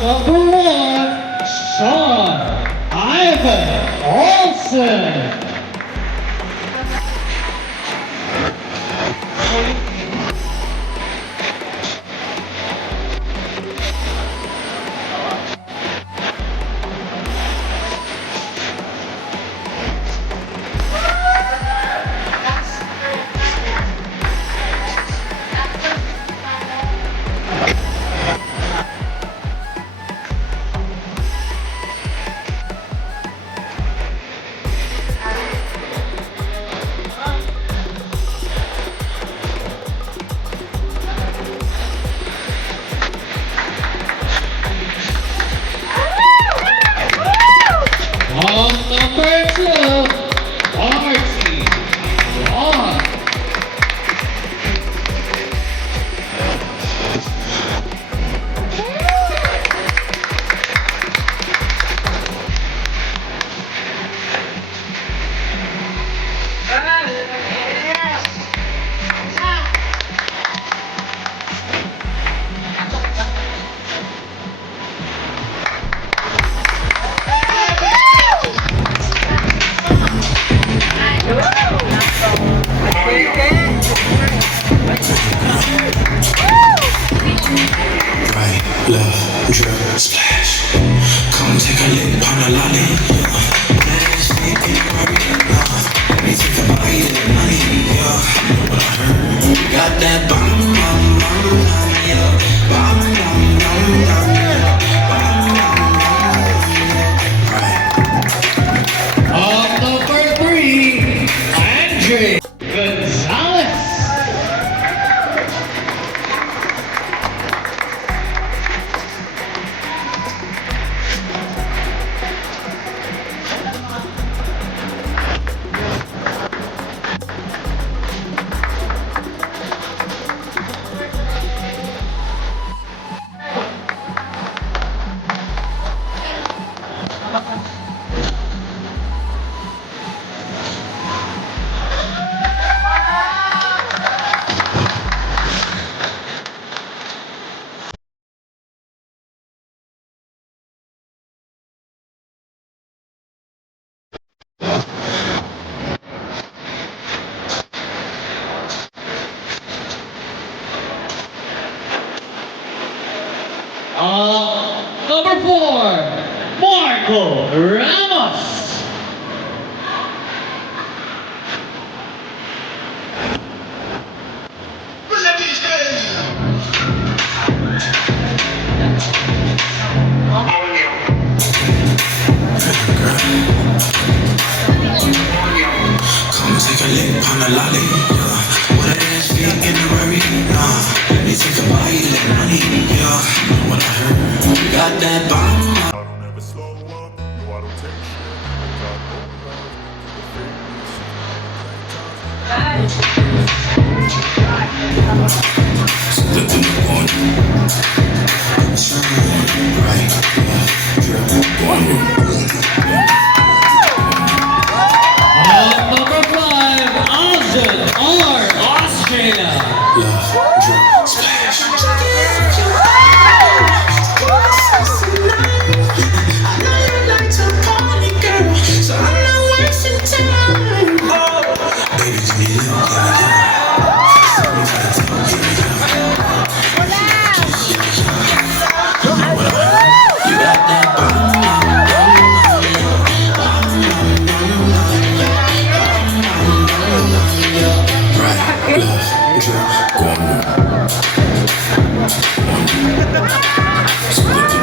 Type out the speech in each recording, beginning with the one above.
Number one, Sean Ivan Olsen. Number two, Archie Ron. Right, left, drip, splash. Come take a lick on the lolly. Let's make it right. Let me take a bite of money. Yeah, you know what I heard? You got that bomb, bomb, bomb, bomb, yeah. Bomb, bomb, bomb, bomb, yeah. Bomb, bomb, bomb, yeah. Right. Number three, Andre Gonzalez. Number four, Marco Ramos. Come take a lick on the lolly. What a ass be in the worry. Let me take a bite of that money. Yeah, you know what I heard? You got that bomb. I don't ever slow up, no I don't take shit. Split the one. Right, left, drip, one. Number five, Austin R. Austria. Left, drip, splash. Baby, give me a little, you got that bomb. Right, left, drip, one. Split it.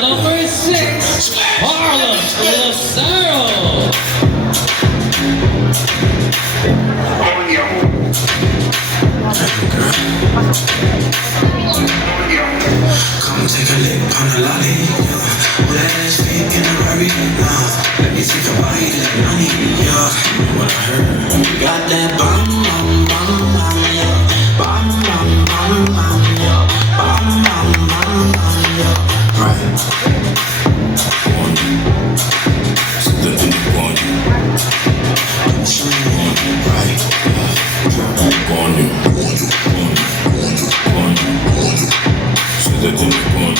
Number six, Carlos Lucero. Come take a lick on the lolly. Let's make it right. Let me take a bite of that money. Yeah, you know what I heard? You got that bomb, bomb, bomb, bomb, yeah. Pon,